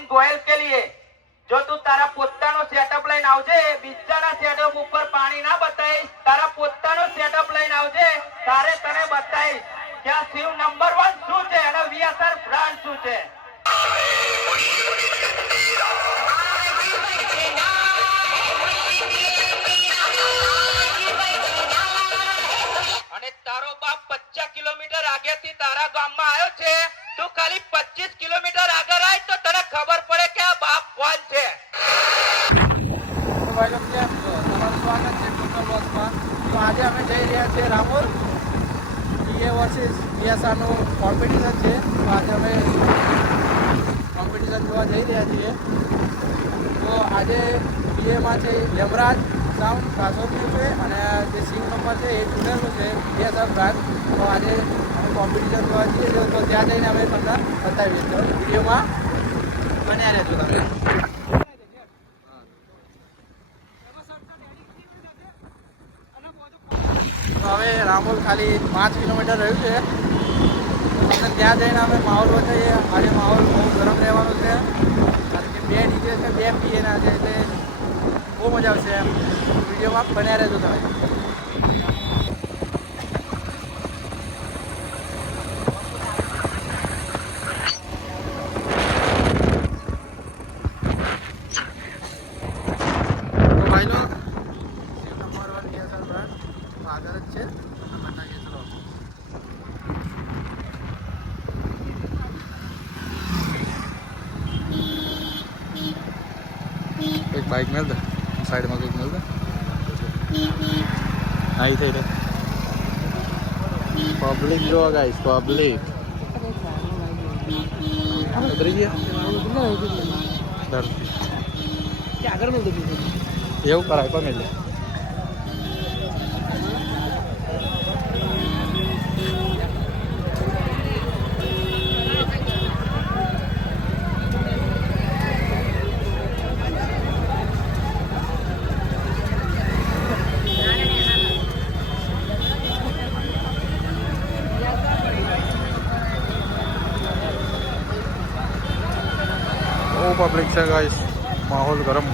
इन गोयल के लिए जो तू तारा પોતાનો સેટઅપ લઈને આવજે બીજાના સેટઅપ ઉપર પાણી ના બતાઈશ તારા પોતાનો સેટઅપ લઈને આવજે તારે તને બતાઈશ કે આ શિવ નંબર 1 શું છે અને વીએસઆર બ્રાન્ડ શું છે અને તારો બાપ 50 કિલોમીટર આગેથી તારા ગામમાં આવ્યો છે તું ખાલી 25 કિલોમીટર આગળ આય તો તને ખબર પડે કે આ બાપ કોણ છે તો ભાઈ લોકો કેમ છો તમારું સ્વાગત છે ટોટલ બોક્સમાં તો આજે અમે જઈ રહ્યા છીએ રામોલ પીએ વર્સિસ વીએસઆરનું કોમ્પિટિશન છે તો આજે અમે કોમ્પિટિશન જોવા જઈ રહ્યા છીએ તો આજે પીએમાં છે યમરાજ સાઉન્ડ કાસોપીયું છે અને જે સિંગ નંબર છે એ જુનેરનું છે વીએસઆર બ્રાન્ડ તો આજે અમે કોમ્પિટિશન જોવા જઈએ તો ત્યાં જઈને અમે તમને બતાવીએ તો વિડીયોમાં બન્યા રહેજો તમે હવે રામોલ ખાલી 5 કિલોમીટર રહ્યું છે તો ત્યાં જઈને અમે માહોલ બતાવીએ આજે માહોલ બહુ ગરમ રહેવાનો છે કારણ કે 2 ડીજે છે 2 પીએના છે એટલે બહુ મજા આવશે એમ વિડીયોમાં બન્યા રહેજો તમે एक बाइक मिल दे साइड में कोई मिल दे आई थे रे पब्लिक जो गाइस पब्लिक इधर ही है इधर क्या अगर मिल दे ये ऊपर आई पर मिल दे पब्लिक से गाइस माहौल गरम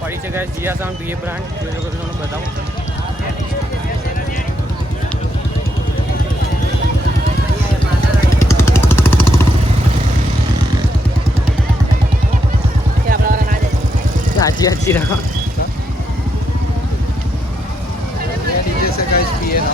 पड़ी से गाइस जिया साउंड पीए ब्रांड जो को तुम्हें बताऊं अच्छी अच्छी रहा डीजे से गाइस पीए ना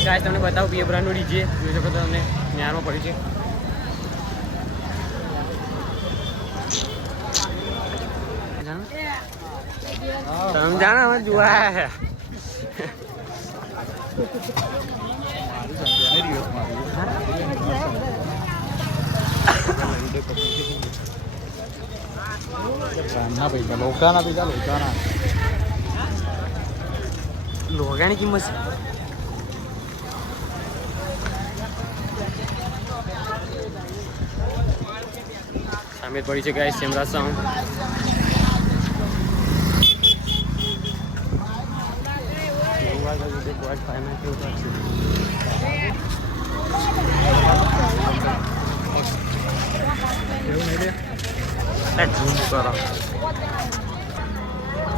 ગાઈસ તમને બતાવું પીએ બ્રાન્ડનું ડીજે જોઈ શકો તો તમને ન્યારમાં પડ્યું છે સમજાણ અમે જોવા ના પૈસા લોકાના પૈસા લોકાના લોગાની કિંમત છે સામે પડી છે ગાઈસ યમરાજ સાઉન્ડ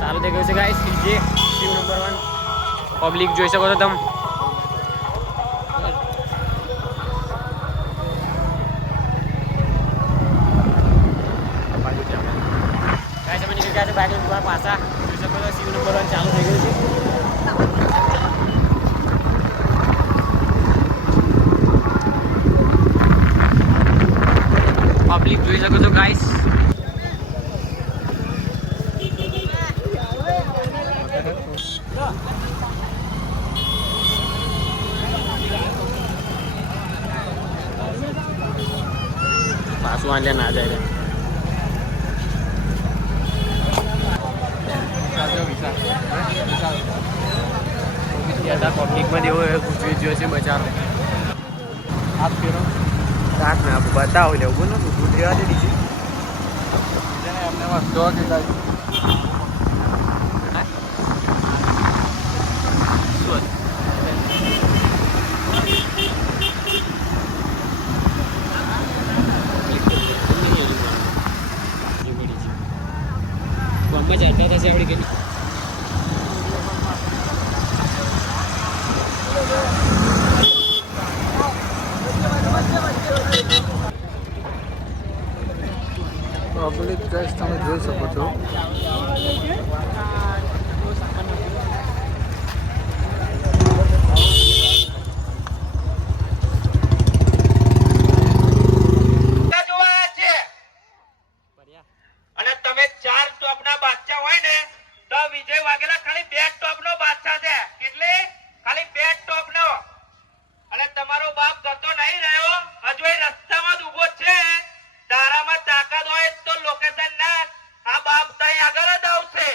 ચાલુ થઈ ગયું છે guys DJ Shiv number 1 public જોઈ શકો છો તમે ગાઈસ અમે નીકળી ગયા છે બાઇક લઈને પાછા જોઈ શકો છો શિવ નંબર 1 ચાલુ થઈ ગયું છે જોઈ શકો છો ગાઈસ. પાછું આલે ના જાય પબ્લિકમાં દેવો ગુજવી ગયો છે બચારો. હાથ ફેરો રાખ ને બતાવો લેવું બોલો દૂધ લેવા દે દીધી એમને વસ્તુ કે કાંઈ મજા એટલે થશે એવડી કેટલી પબ્લિક ગાઈસ તમે જોઈ શકો છો. જોવાયા છે અને તમે 4 ટોપના બાદશાહ હોય ને તો વિજય વાઘેલા ખાલી 2 ટોપનો બાદશાહ છે. એટલે ખાલી 2 ટોપનો. અને તમારો બાપ જતો નહીં રહ્યો, હજુ એ રસ્તામાં જ ઊભો છે. તારામાં તાકાત હોય તો લોકેશન નાખ, આ બાપ તઈ આગળ જ આવશે.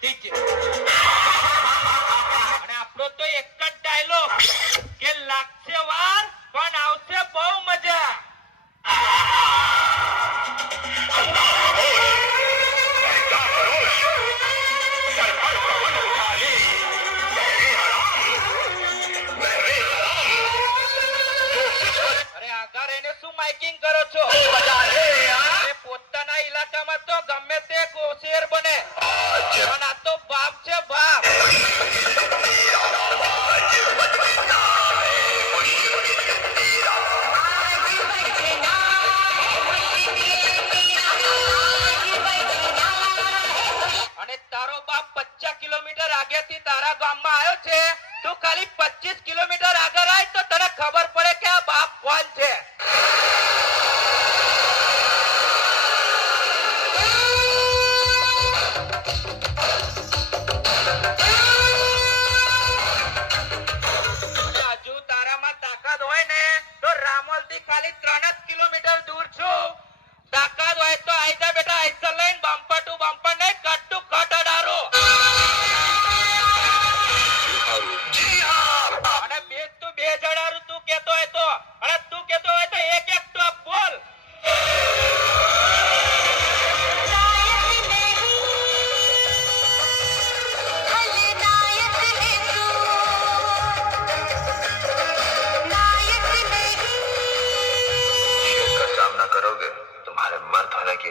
ઠીક છે. અને આપણો તો એક જ ડાયલોગ કે લાગશે વાર પણ આવશે બહુ મજા. અરે આગળ એને શું માઇકિંગ કરો છો? અરે પોતાના ઇલાકામાં તો ગમે તે શેર બને, પણ આ તો બાપ છે બાપ. અને તારો બાપ 50 કિલોમીટર આગેથી તારા ગામમાં આવ્યો છે. તું ખાલી 25 કિલોમીટર આગળ આય તો તને ખબર પડે કે આ બાપ કોણ છે. હજુ તારામાં તાકાત હોય ને તો રામોલથી ખાલી 3 જ કિલોમીટર દૂર છું. તાકાત હોય તો આઈ જા બેટા, આઈસર લઈને બમ્પર ટુ બમ્પર ને કટ ટુ કટ અડારો. અને બે તું બે જડારું તું કેતો હોય તો, અને તું કેતો હોય તો એક એક ટોપ બોલ. सामना करोगे तुम्हारे मर्द होने की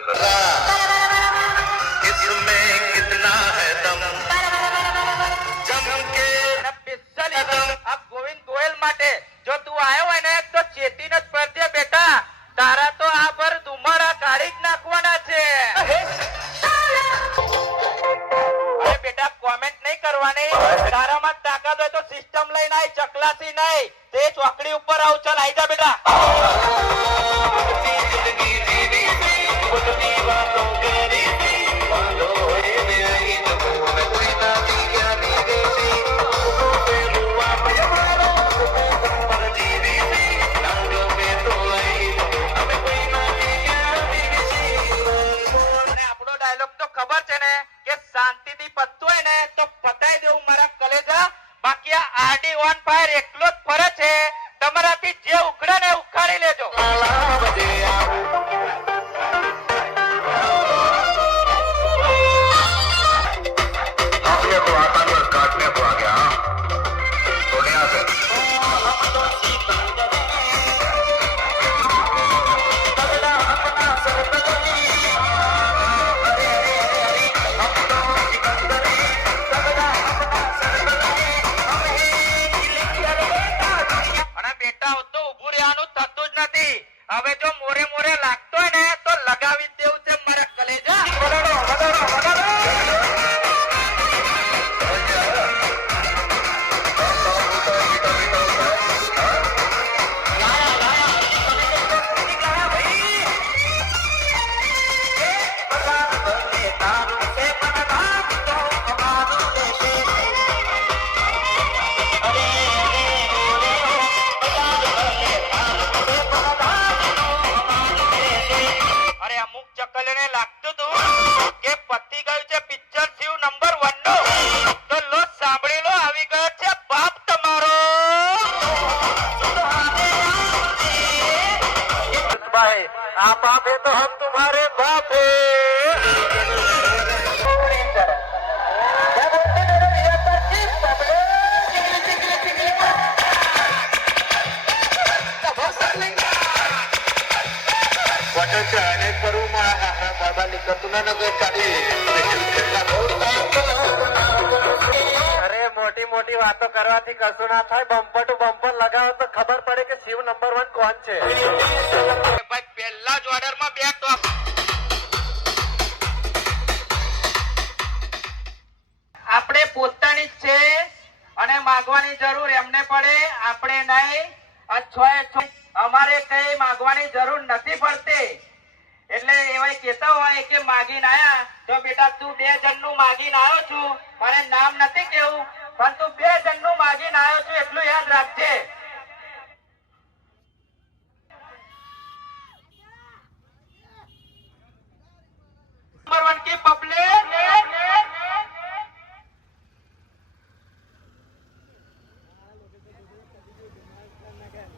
इसमें कितना है दम जम के. અને સ્પેશિયલી આ ગોવિંદ ગોયલ માટે જો તું આવ્યો હોય ને તો ચેતીને જ પડજે બેટા, તારા તો આ પર ધુમાડા કાઢી જ નાખવાના છે. અરે બેટા કોમેન્ટ નહીં કરવાની. તારામાં તાકાત હોય તો સિસ્ટમ લઈને આય, ચકલાથી નહીં. તે ચોકડી ઉપર આવ, ચાલ આઈ જા બેટા. અને આપણો ડાયલોગ તો ખબર છે ને કે શાંતિથી પતતું હોય ને તો પતાઈ દેવું મારા કલેજા. બાકી આ આરડી ઓન ફાયર એકલો જ ફરે છે, તમારાથી લાગતું હતું કે પતી ગયું છે પિક્ચર શિવ નંબર 1 નું, તો લો સાંભળી લો, આવી ગયો છે બાપ તમારો. भाई आप बाप है तो हम तुम्हारे बाप है. અરે મોટી મોટી વાતો કરવાથી કશું ના થાય. બમ્પર ટુ બમ્પર લગાવો તો ખબર પડે કે શિવ નંબર 1 કોણ છે. ભાઈ પહેલા જ ઓર્ડરમાં 2 ટોપ. આપણે પોતાની જ છે અને માંગવાની જરૂર એમને પડે, આપણે નહીં. અમારે કઈ માંગવાની જરૂર નથી પડતી. એટલે એવા કહેતા હોય કે માગીને આયા તો બેટા તું 2 જણનું માગીને આવ્યો છું, મારે નામ નથી કેવું, પણ તું 2 જણનું માગીને આવ્યો છું એટલું યાદ રાખજે. नंबर 1 की पब्लिक